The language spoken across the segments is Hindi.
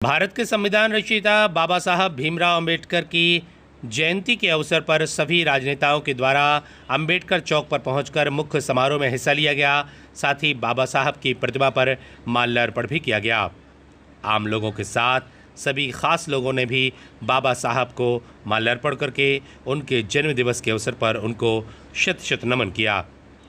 भारत के संविधान रचयिता बाबा साहब भीमराव अंबेडकर की जयंती के अवसर पर सभी राजनेताओं के द्वारा अंबेडकर चौक पर पहुंचकर मुख्य समारोह में हिस्सा लिया गया। साथ ही बाबा साहब की प्रतिमा पर माल्यार्पण भी किया गया। आम लोगों के साथ सभी खास लोगों ने भी बाबा साहब को माल्यार्पण करके उनके जन्म दिवस के अवसर पर उनको शत शत नमन किया।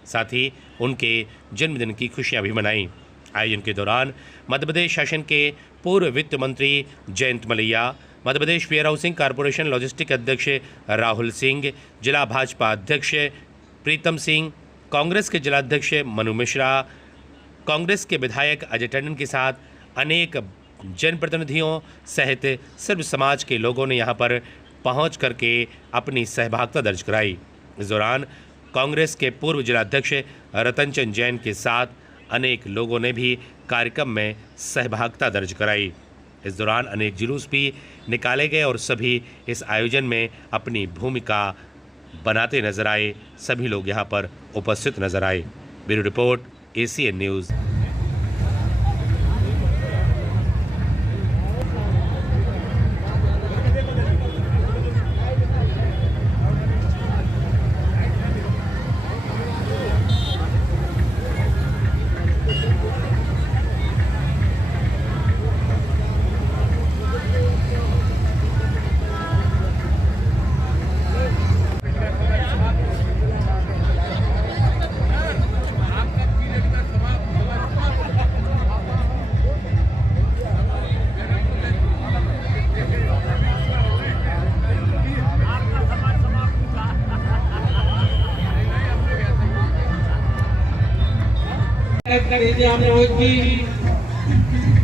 साथ ही उनके जन्मदिन की खुशियां भी मनाई। आयोजन के दौरान मध्य प्रदेश शासन के पूर्व वित्त मंत्री Jayant Malaiya, Madhya Pradesh where housing corporation logistic अध्यक्ष राहुल सिंह, जिला भाजपा अध्यक्ष प्रीतम सिंह, कांग्रेस के जिलाध्यक्ष मनु मिश्रा, कांग्रेस के विधायक अजय टंडन के साथ अनेक जनप्रतिनिधियों सहित सर्व समाज के लोगों ने यहां पर पहुंच करके अपनी सहभागिता दर्ज कराई। इस दौरान कांग्रेस के पूर्व जिलाध्यक्ष रतनचंद जैन के साथ अनेक लोगों ने भी कार्यक्रम में सहभागिता दर्ज कराई। इस दौरान अनेक जुलूस भी निकाले गए और सभी इस आयोजन में अपनी भूमिका बनाते नजर आए। सभी लोग यहां पर उपस्थित नजर आए। Bureau report, ACN news.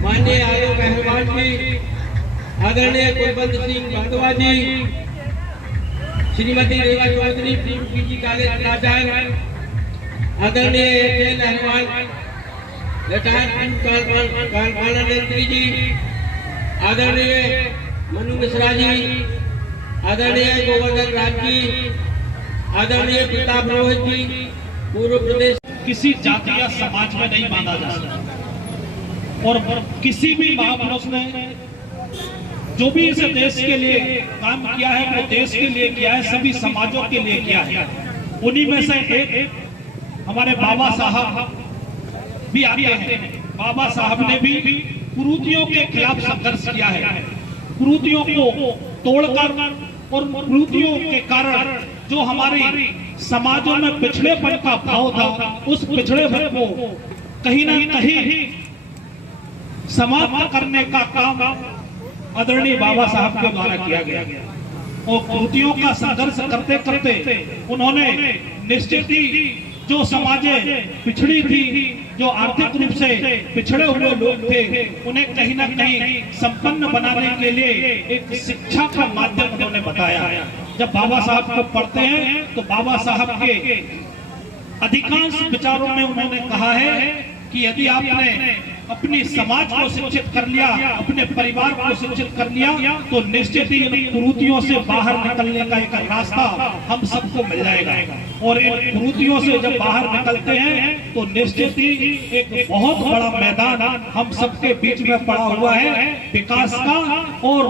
माननीय आयोग मेहमान जी, आदरणीय कुलवंत सिंह भारद्वाज जी, श्रीमती रेवा चौधरी PG कॉलेज प्राचार्य, आदरणीय HL अहवाल कालानंत्री जी, आदरणीय मनु मिश्रा जी, आदरणीय गोवर्धन राज जी, आदरणीय प्रताप रोहित जी, पूर्व प्रदेश किसी जाति या समाज में नहीं माना जा सकता। और किसी भी महापुरुष ने जो भी इस देश के लिए काम किया है वो देश के लिए किया है, सभी समाजों के लिए किया है। उन्हीं में से एक हमारे बाबा साहब भी आते हैं। बाबा साहब ने भी कुरीतियों के खिलाफ संघर्ष किया है। कुरीतियों को तोड़कर और कुरीतियों के कारण जो हमारी समाजों में पिछड़ेपन का भाव था, उस पिछड़ेपन को कहीं ना कहीं समाप्त करने का काम आदरणीय बाबा साहब के द्वारा किया गया। और कुरीतियों का संघर्ष करते करते उन्होंने निश्चित ही जो समाजें पिछड़ी थी, जो आर्थिक रूप से पिछड़े हुए लोग थे, उन्हें कहीं ना कहीं संपन्न बनाने के लिए एक शिक्षा का माध्यम उन्होंने बताया। जब बाबा साहब को पढ़ते हैं तो बाबा साहब के अधिकांश विचारों में उन्होंने कहा है कि यदि आपने अपनी समाज को शिक्षित कर लिया, अपने परिवार को शिक्षित कर लिया, तो निश्चित ही इन कुरीतियों से बाहर निकलने का एक रास्ता हम सबको मिल जाएगा। और इन कुरीतियों से जब बाहर निकलते हैं तो निश्चित ही एक बहुत बड़ा मैदान हम सबके बीच में पड़ा हुआ है विकास का। और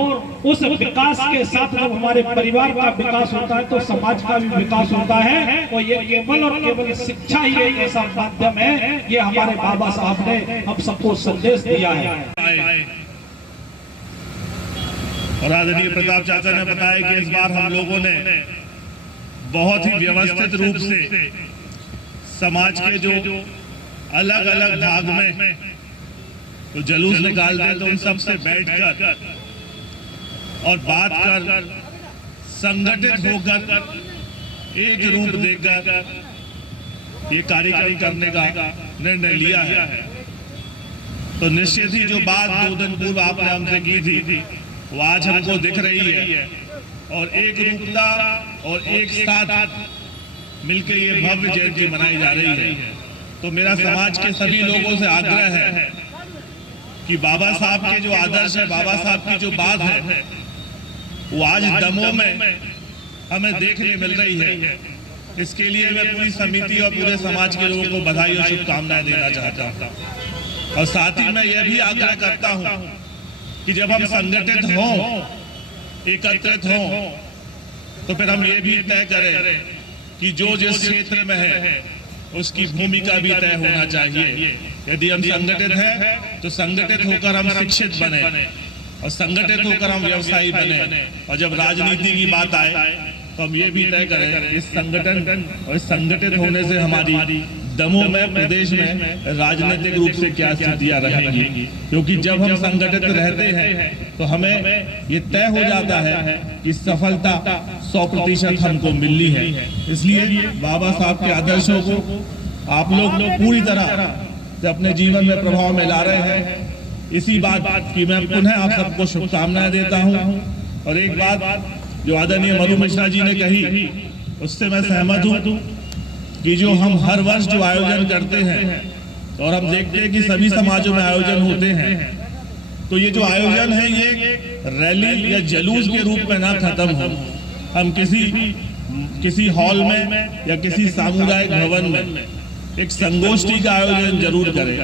उस विकास के साथ जब हमारे परिवार का विकास होता है तो समाज का भी विकास होता है। और ये केवल और केवल शिक्षा ही एक ऐसा माध्यम है, ये हमारे बाबा साहब ने हम सबको संदेश दिया है। और आदरणीय प्रताप चाचा ने बताया कि इस बार हम लोगों ने बहुत ही व्यवस्थित रूप से समाज के जो अलग अलग भाग में तो जुलूस निकालते हैं तो उन सब से बैठकर और बात कर संगठित होकर एक रूप देकर ये कार्यक्रम करने का निर्णय लिया है। तो निश्चित ही जो बात 2 दिन पूर्व आपने हमसे की थी वो आज हमको दिख रही है। और एक रूपता और एक साथ मिलकर ये भव्य जयंती मनाई जा रही है। तो मेरा समाज के सभी लोगों से आग्रह है कि बाबा साहब के जो आदर्श है, बाबा साहब की जो बात है, वो आज दमों में हमें देखने मिल रही है। इसके लिए मैं पूरी समिति और पूरे समाज के लोगों को बधाई और शुभकामनाएं देना चाहता हूं। और साथ ही मैं यह भी आग्रह करता हूं कि जब हम संगठित हों, एकत्रित हों, तो फिर हम ये भी तय करें कि जो जिस क्षेत्र में है उसकी भूमिका भी तय होना चाहिए। यदि हम संगठित हैं तो संगठित होकर हम शिक्षित बने और संगठित होकर हम व्यवसायी बने, और जब राजनीति की बात आए तो हम ये भी तय करें इस संगठन और संगठित होने से हमारी दमोह में, प्रदेश में राजनीतिक रूप से क्या स्थितियां रहेंगी। क्योंकि जब हम संगठित रहते हैं तो हमें ये तय हो जाता है कि सफलता 100% हमको मिलनी है। इसलिए बाबा साहब के आदर्शों को आप लोग पूरी तरह से अपने जीवन में प्रभाव में ला रहे हैं। इसी बात की मैं पुनः आप सबको शुभकामनाएं देता हूं। और एक बात जो आदरणीय मधु मिश्रा जी ने कही, उससे मैं सहमत हूं कि जो हम हर वर्ष जो आयोजन करते हैं और हम देखते हैं कि सभी समाजों में आयोजन होते हैं, तो ये जो आयोजन है ये रैली या जुलूस के रूप में ना खत्म हो। हम किसी हॉल में या किसी सामुदायिक भवन में एक संगोष्ठी का आयोजन जरूर करें।